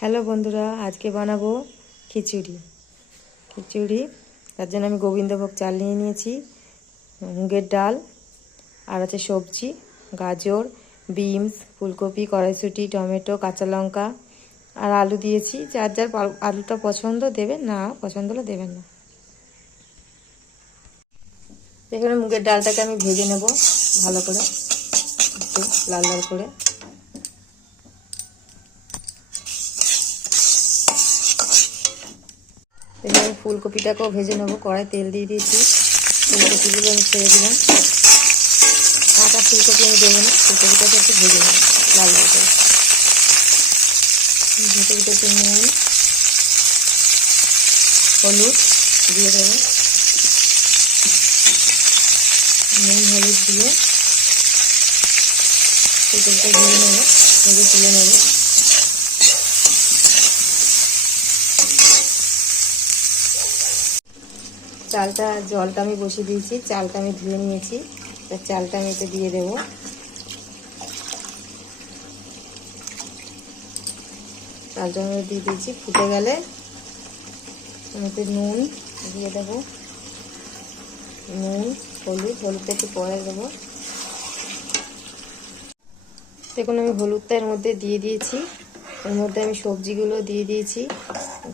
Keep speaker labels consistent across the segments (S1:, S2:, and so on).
S1: Hello বন্ধুরা, আজকে বানাবো খিচুড়ি। খিচুড়ি, তার জন্য আমি গোবিন্দভোগ চাল নিয়ে নিয়েছি, মুগের ডাল, আর আছে সবজি, গাজর, বিনস, ফুলকপি, কড়াইশুঁটি, টমেটো, কাঁচা লঙ্কা, আর আলু দিয়েছি। যার যার আলুটা পছন্দ দেবেন, না পছন্দ হলে দেবেন না। এখানে মুগের ডালটাকে আমি ভেজে নেব ভালো করে লাল লাল করে। এখানে ফুলকপিটাকেও ভেজে নেব। কড়াই তেল দিয়ে দিয়েছি। ফুলকপিগুলো আমি ছেড়ে দিলাম। কাঁচা ফুলকপি আমি দেবো না, ফুলকপিটাকে একটু ভেজে নেব, লাল লাল করে। ফুলকপিটা একটু নুন হলুদ দিয়ে দেবো। নুন, হলুদ দিয়ে ফুলকপিটা ভেজে নেব, ভেজে তুলে নেব। চালটা, জলটা আমি বসিয়ে দিয়েছি, চালটা আমি ধুয়ে নিয়েছি। তা চালটা আমি এতে দিয়ে দেবো। চালটা আমি দিয়ে দিয়েছি, ফুটে গেলে আমি নুন দিয়ে দেবো। নুন, হলুদ, হলুদটা একটু পরে দেবো। দেখুন, আমি হলুদটা এর মধ্যে দিয়ে দিয়েছি। এর মধ্যে আমি সবজিগুলো দিয়ে দিয়েছি।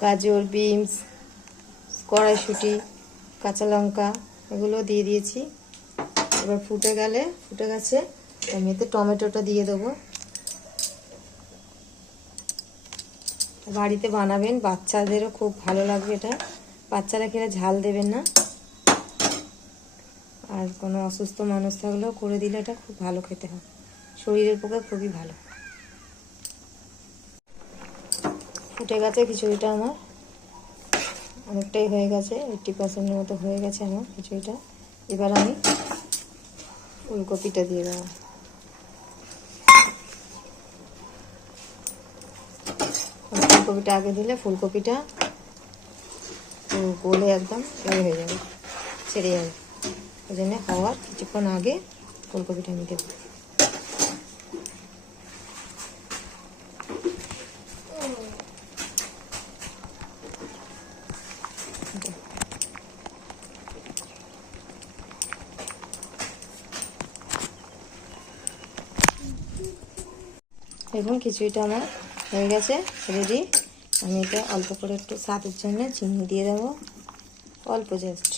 S1: গাজর, বিনস, কড়াইশুঁটি কাঁচা লঙ্কা এগুলো দিয়ে দিয়েছি। এবার ফুটে গেলে, ফুটে গেছে আমি এতে টমেটোটা দিয়ে দেবো। বাড়িতে বানাবেন, বাচ্চাদেরও খুব ভালো লাগবে এটা। বাচ্চারা খেলে ঝাল দেবেন না। আর কোনো অসুস্থ মানুষ থাকলেও করে দিলে এটা খুব ভালো খেতে হয়। শরীরের পক্ষে খুবই ভালো। ফুটে গেছে খিচুড়িটা আমার। অনেকটাই হয়ে গেছে এইটটি পার্সেন্টের মতো হয়ে গেছে আমার খিচুড়িটা। এবার আমি ফুলকপিটা দিয়ে দেবো। ফুলকপিটা আগে দিলে ফুলকপিটা গলে একদম এ হয়ে যাবে, ছেড়ে যাবে। ওই জন্য হওয়ার কিছুক্ষণ আগে ফুলকপিটা আমি দেবো। দেখুন, খিচুড়িটা আমার হয়ে গেছে রেডি আমি এটা অল্প করে একটু স্বাদের জন্য চিনি দিয়ে দেবো, অল্প জাস্ট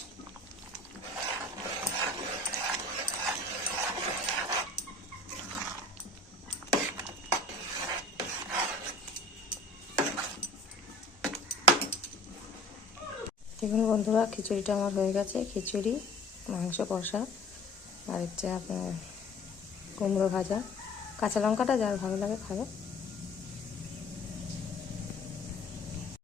S1: দেখুন বন্ধুরা, খিচুড়িটা আমার হয়ে গেছে, খিচুড়ি, মাংস কষা, আর হচ্ছে আপনার কুমড়ো ভাজা। কাঁচা লঙ্কাটা যার ভালো লাগে খাবে।